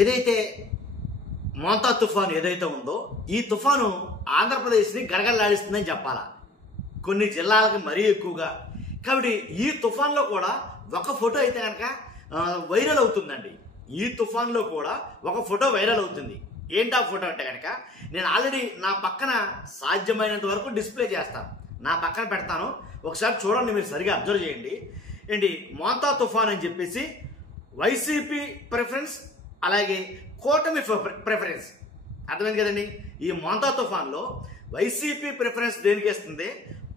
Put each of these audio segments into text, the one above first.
ఏదైతే మోంతా తుఫాను ఏదైతే ఉందో ఈ తుఫాను ఆంధ్రప్రదేశ్ని గడగడలాడిస్తుందని చెప్పాలా, కొన్ని జిల్లాలకు మరీ ఎక్కువగా. కాబట్టి ఈ తుఫాన్లో కూడా ఒక ఫోటో అయితే కనుక వైరల్ అవుతుందండి. ఈ తుఫాన్లో కూడా ఒక ఫోటో వైరల్ అవుతుంది. ఏంటా ఫోటో అంటే కనుక నేను ఆల్రెడీ నా పక్కన సాధ్యమైనంత వరకు డిస్ప్లే చేస్తాను, నా పక్కన పెడతాను, ఒకసారి చూడండి, మీరు సరిగా అబ్జర్వ్ చేయండి. ఏంటి మోంతా తుఫాన్ అని చెప్పేసి వైసీపీ ప్రిఫరెన్స్, అలాగే కూటమి ప్రిఫరెన్స్. అర్థమైంది కదండి. ఈ మోంతా తుఫాన్లో వైసీపీ ప్రిఫరెన్స్ దేనికి ఇస్తుంది,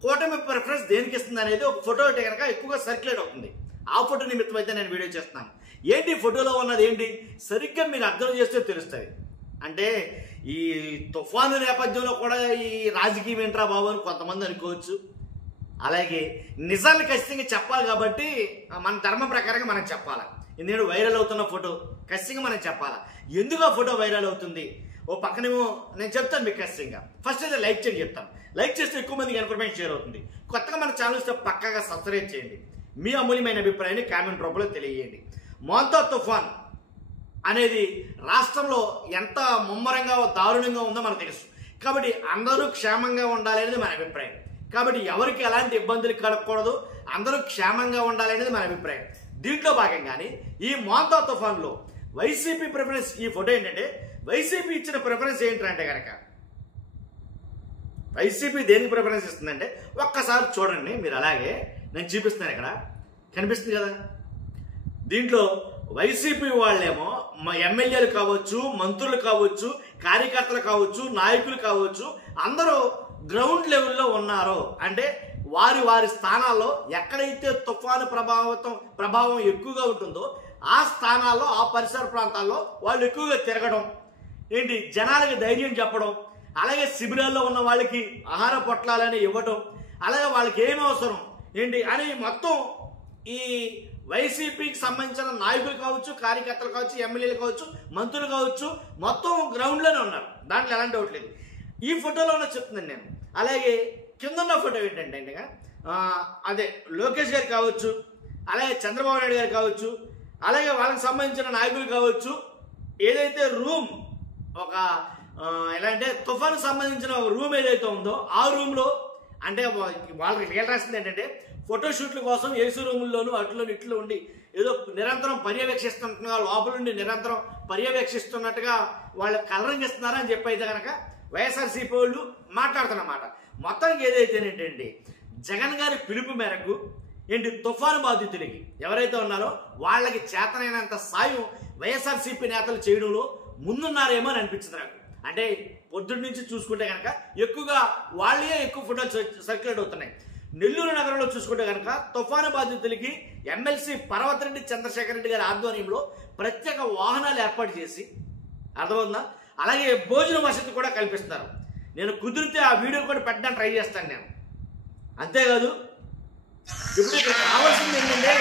కూటమి ప్రిఫరెన్స్ దేనికి ఇస్తుంది అనేది ఒక ఫోటో అయితే కనుక ఎక్కువగా సర్క్యులేట్ అవుతుంది. ఆ ఫోటో నిమిత్తం అయితే నేను వీడియో చేస్తున్నాను. ఏంటి ఫోటోలో ఉన్నది ఏంటి సరిగ్గా మీరు అబ్జర్వ్ చేస్తే తెలుస్తుంది. అంటే ఈ తుఫాను నేపథ్యంలో కూడా ఈ రాజకీయం ఏంట్రా బాబు అని కొంతమంది అనుకోవచ్చు. అలాగే నిజాన్ని ఖచ్చితంగా చెప్పాలి కాబట్టి మన ధర్మం ప్రకారంగా మనం చెప్పాలి. ఎందుకంటే వైరల్ అవుతున్న ఫోటో ఖచ్చితంగా మనం చెప్పాలి. ఎందుకు ఆ ఫోటో వైరల్ అవుతుంది ఓ పక్కనేమో నేను చెప్తాను మీకు ఖచ్చితంగా. ఫస్ట్ అయితే లైక్ చేయండి చెప్తాను. లైక్ చేస్తే ఎక్కువ మందికి ఇన్ఫర్మేషన్ షేర్ అవుతుంది. కొత్తగా మన ఛానల్ ఇస్తే పక్కాగా సబ్స్క్రైబ్ చేయండి. మీ అమూల్యమైన అభిప్రాయాన్ని కామెంట్ రూపంలో తెలియజేయండి. మోంతా తుఫాన్ అనేది రాష్ట్రంలో ఎంత ముమ్మరంగా దారుణంగా ఉందో మనకు తెలుసు. కాబట్టి అందరూ క్షేమంగా ఉండాలి అనేది మన అభిప్రాయం. కాబట్టి ఎవరికి ఎలాంటి ఇబ్బందులు కలగకూడదు, అందరూ క్షేమంగా ఉండాలి అనేది మన అభిప్రాయం. దీంట్లో భాగంగానే ఈ మోంతా తుఫాన్లో వైసీపీ ప్రిఫరెన్స్, ఈ ఫోటో ఏంటంటే వైసీపీ ఇచ్చిన ప్రిఫరెన్స్ ఏంటంటే కనుక వైసీపీ దేనికి ప్రిఫరెన్స్ ఇస్తుందంటే ఒక్కసారి చూడండి మీరు. అలాగే నేను చూపిస్తున్నాను, ఇక్కడ కనిపిస్తుంది కదా. దీంట్లో వైసీపీ వాళ్ళేమో ఎమ్మెల్యేలు కావచ్చు, మంత్రులు కావచ్చు, కార్యకర్తలు కావచ్చు, నాయకులు కావచ్చు, అందరూ గ్రౌండ్ లెవెల్లో ఉన్నారు. అంటే వారి వారి స్థానాల్లో ఎక్కడైతే తుఫాను ప్రభావం ఎక్కువగా ఉంటుందో ఆ స్థానాల్లో, ఆ పరిసర ప్రాంతాల్లో వాళ్ళు ఎక్కువగా తిరగడం, ఏంటి జనాలకి ధైర్యం చెప్పడం, అలాగే శిబిరాల్లో ఉన్న వాళ్ళకి ఆహార పొట్లాలని ఇవ్వడం, అలాగే వాళ్ళకి ఏం అవసరం ఏంటి అని మొత్తం ఈ వైసీపీకి సంబంధించిన నాయకులు కావచ్చు, కార్యకర్తలు కావచ్చు, ఎమ్మెల్యేలు కావచ్చు, మంత్రులు కావచ్చు, మొత్తం గ్రౌండ్లోనే ఉన్నారు. దాంట్లో ఎలాంటి డౌట్ లేదు. ఈ ఫోటోలో ఉన్న చెప్తున్నాను నేను. అలాగే కింద ఉన్న ఫోటో ఏంటంటే అదే లోకేష్ గారు కావచ్చు, అలాగే చంద్రబాబు నాయుడు గారు కావచ్చు, అలాగే వాళ్ళకి సంబంధించిన నాయకులు కావచ్చు, ఏదైతే రూమ్ ఒక ఎలా అంటే తుఫాను సంబంధించిన ఒక రూమ్ ఏదైతే ఉందో ఆ రూమ్లో అంటే వాళ్ళకి రియల్ రాసింది ఏంటంటే ఫోటోషూట్ల కోసం ఏసీ రూముల్లోనూ అట్లోని ఇట్లో ఉండి ఏదో నిరంతరం పర్యవేక్షిస్తున్నట్టుగా, లోపల నుండి నిరంతరం పర్యవేక్షిస్తున్నట్టుగా వాళ్ళు కలరింగ్ ఇస్తున్నారని చెప్పి అయితే కనుక వైఎస్ఆర్సీపీ వాళ్ళు మాట్లాడుతున్నమాట. మొత్తానికి ఏదైతేనేంటండి జగన్ గారి పిలుపు మేరకు ఏంటి తుఫాను బాధితులకి ఎవరైతే ఉన్నారో వాళ్ళకి చేతనైనంత సాయం వైఎస్ఆర్సీపీ నేతలు చేయడంలో ముందున్నారేమో అని అనిపించింది నాకు. అంటే పొద్దున్న నుంచి చూసుకుంటే కనుక ఎక్కువగా వాళ్ళే ఎక్కువ ఫోటోలు సర్క్యులేట్ అవుతున్నాయి. నెల్లూరు నగరంలో చూసుకుంటే కనుక తుఫాను బాధితులకి ఎమ్మెల్సీ పర్వతిరెడ్డి చంద్రశేఖర్ రెడ్డి గారి ఆధ్వర్యంలో ప్రత్యేక వాహనాలు ఏర్పాటు చేసి, అర్థమవుతుందా, అలాగే భోజన వసతి కూడా కల్పిస్తున్నారు. నేను కుదిరితే ఆ వీడియో కూడా పెట్టడానికి ట్రై చేస్తాను నేను. అంతేకాదు ఇప్పుడు ఇక్కడ కావాల్సింది ఏంటంటే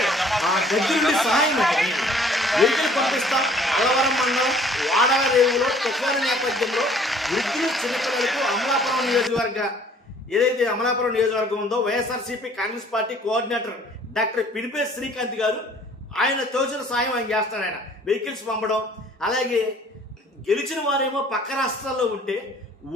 దగ్గరుండి సహాయం వెహికల్ పంపిస్తాం. అలవరం మండలం వాడాల రేవులో తుఫాను నేపథ్యంలో వృద్ధులు, చిన్నపిల్లలకు అమలాపురం నియోజకవర్గ ఏదైతే అమలాపురం నియోజకవర్గం ఉందో YSRCP Congress party coordinator doctor Pinipe Srikanth గారు ఆయన తోచిన సాయం ఆయన చేస్తాడు. ఆయన వెహికల్స్ పంపడం, అలాగే గెలిచిన వారేమో పక్క రాష్ట్రాల్లో ఉంటే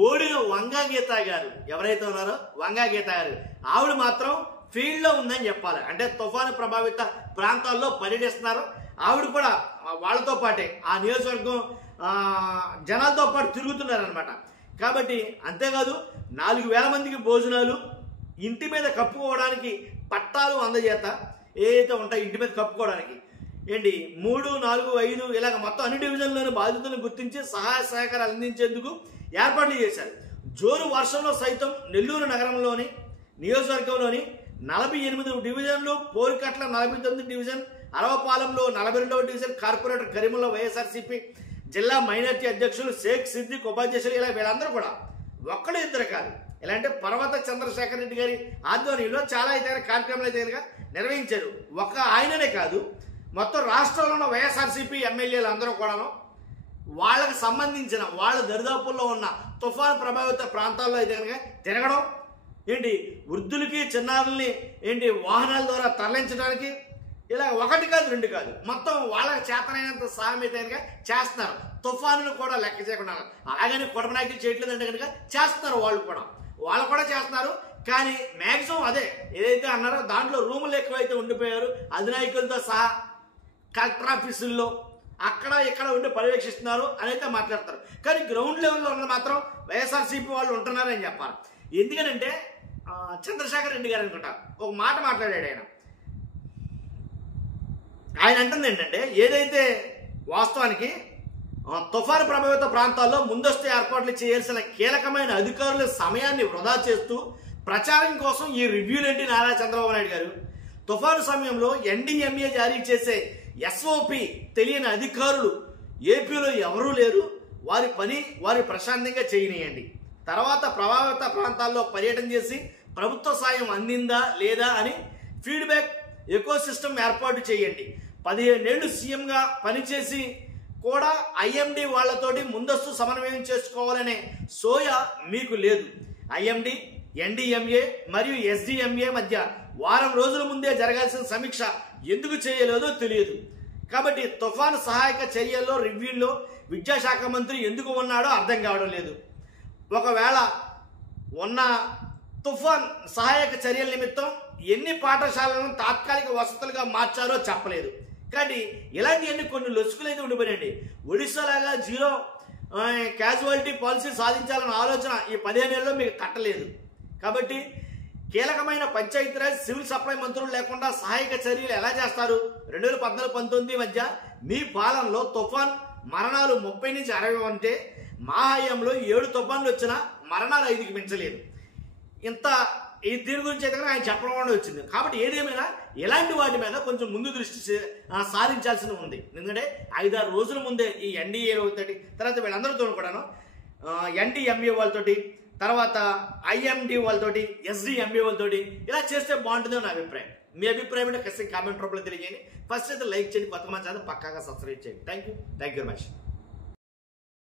ఓడిన వంగా గీత గారు ఎవరైతే ఉన్నారో వంగా గీత గారు ఆవిడ మాత్రం ఫీల్డ్లో ఉందని చెప్పాలి. అంటే తుఫాను ప్రభావిత ప్రాంతాల్లో పర్యటిస్తున్నారు. ఆవిడ కూడా వాళ్ళతో పాటే ఆ నియోజకవర్గం జనాలతో పాటు తిరుగుతున్నారనమాట. కాబట్టి అంతేకాదు 4,000 మందికి భోజనాలు, ఇంటి మీద కప్పుకోవడానికి పట్టాలు అందజేత ఏదైతే ఉంటాయి ఇంటి మీద కప్పుకోవడానికి ఏంటి 3, 4, 5 ఇలాగ మొత్తం అన్ని డివిజన్లోని బాధితులను గుర్తించి సహాయ సహకారాలు అందించేందుకు ఏర్పాట్లు చేశారు. జోరు వర్షంలో సైతం నెల్లూరు నగరంలోని నియోజకవర్గంలోని 48 డివిజన్లు, పోరుకట్ల 49 డివిజన్, అరవపాలెంలో 42వ డివిజన్ కార్పొరేటర్ కరీముల్లా, వైఎస్ఆర్సీపీ జిల్లా మైనార్టీ అధ్యక్షులు షేక్ సిద్దిక్, ఉపాధ్యక్షులు, ఇలా వీళ్ళందరూ కూడా ఒక్కడు ఇద్దరు కాదు, ఇలా అంటే పర్వత చంద్రశేఖర్ రెడ్డి గారి ఆధ్వర్యంలో చాలా అయితే కార్యక్రమాలు అయితే నిర్వహించారు. ఒక ఆయననే కాదు, మొత్తం రాష్ట్రంలో ఉన్న వైఎస్ఆర్సీపీ ఎమ్మెల్యేలు అందరూ కూడాను వాళ్ళకి సంబంధించిన వాళ్ళ దరిదాపుల్లో ఉన్న తుఫాను ప్రభావిత ప్రాంతాల్లో అయితే కనుక తిరగడం, ఏంటి వృద్ధులకి చిన్నారుల్ని ఏంటి వాహనాల ద్వారా తరలించడానికి ఇలా ఒకటి కాదు రెండు కాదు, మొత్తం వాళ్ళకి చేతనైనంత సామెతగా చేస్తున్నారు. తుఫానును కూడా లెక్క చేయకుండా, అలాగని కొడమనాయకులు చేయట్లేదంటే కనుక చేస్తున్నారు, వాళ్ళు కూడా చేస్తున్నారు. కానీ మ్యాక్సిమం అదే ఏదైతే అన్నారో దాంట్లో రూములు ఎక్కువైతే ఉండిపోయారు, అధినాయకులతో సహా కలెక్టర్ ఆఫీసుల్లో అక్కడ ఇక్కడ ఉండి పర్యవేక్షిస్తున్నారు అని అయితే మాట్లాడతారు. కానీ గ్రౌండ్ లెవెల్లో ఉన్నది మాత్రం వైఎస్ఆర్సీపీ వాళ్ళు ఉంటున్నారని చెప్పాలి. ఎందుకనంటే చంద్రశేఖర్ రెడ్డి గారు అనుకుంటా ఒక మాట మాట్లాడాడు. ఆయన అంటుంది ఏంటంటే, ఏదైతే వాస్తవానికి తుఫాను ప్రభావిత ప్రాంతాల్లో ముందస్తు ఏర్పాట్లు చేయాల్సిన కీలకమైన అధికారుల సమయాన్ని వృధా చేస్తూ ప్రచారం కోసం ఈ రివ్యూలేంటి నారా చంద్రబాబు నాయుడు గారు? తుఫాను సమయంలో ఎన్డీఎంఏ జారీ చేసే ఎస్ఓపి తెలియని అధికారులు ఏపీలో ఎవరూ లేరు. వారి పని వారి ప్రశాంతంగా చేయనియండి. తర్వాత ప్రభావిత ప్రాంతాల్లో పర్యటన చేసి ప్రభుత్వ సాయం అందిందా లేదా అని ఫీడ్బ్యాక్ ఎకో సిస్టమ్ ఏర్పాటు చేయండి. 15 ఏళ్ళు సీఎంగా పనిచేసి కూడా ఐఎండి వాళ్లతోటి ముందస్తు సమన్వయం చేసుకోవాలనే సోయ మీకు లేదు. ఐఎండి, ఎన్డీఎంఏ మరియు ఎస్డిఎంఏ మధ్య వారం రోజుల ముందే జరగాల్సిన సమీక్ష ఎందుకు చేయలేదో తెలియదు. కాబట్టి తుఫాను సహాయక చర్యల్లో రివ్యూల్లో విద్యాశాఖ మంత్రి ఎందుకు ఉన్నాడో అర్థం కావడం లేదు. ఒకవేళ ఉన్న తుఫాన్ సహాయక చర్యల నిమిత్తం ఎన్ని పాఠశాలను తాత్కాలిక వసతులుగా మార్చారో చెప్పలేదు. కానీ ఇలాంటివన్నీ కొన్ని లొసుకులు అయితే ఉండిపోయాయండి. ఒడిశాలాగా జీరో క్యాజువాలిటీ పాలసీ సాధించాలన్న ఆలోచన ఈ 15 ఏళ్ళలో మీకు కట్టలేదు. కాబట్టి కీలకమైన పంచాయతీరాజ్ సివిల్ సప్లై మంత్రులు లేకుండా సహాయక చర్యలు ఎలా చేస్తారు? 2014-19 మధ్య మీ పాలనలో తుఫాన్ మరణాలు 30 నుంచి 60 అంటే మా హయాంలో 7 తుఫాన్లు వచ్చినా మరణాలు 5కి మించలేదు. ఇంత దీని గురించి అయితే ఆయన చెప్పడం వచ్చింది. కాబట్టి ఏదేమైనా ఇలాంటి వాటి మీద కొంచెం ముందు దృష్టి సారించాల్సి ఉంది. ఎందుకంటే 5-6 రోజుల ముందే ఈ ఎన్డీఏ తోటి, తర్వాత వీళ్ళందరితో కూడాను ఎన్డీఎంఏ వాళ్ళతోటి, తర్వాత ఐఎండి వాళ్ళతోటి, ఎస్డిఎంఏ వాళ్ళతోటి ఇలా చేస్తే బాగుంటుందో నా అభిప్రాయం. మీ అభిప్రాయం అంటే ఖచ్చితంగా కామెంట్ రూపంలో తెలియజేయండి. ఫస్ట్ అయితే లైక్ చేయండి, కొత్త మంచి పక్కాగా సబ్స్క్రైబ్ చేయండి. Thank you very much.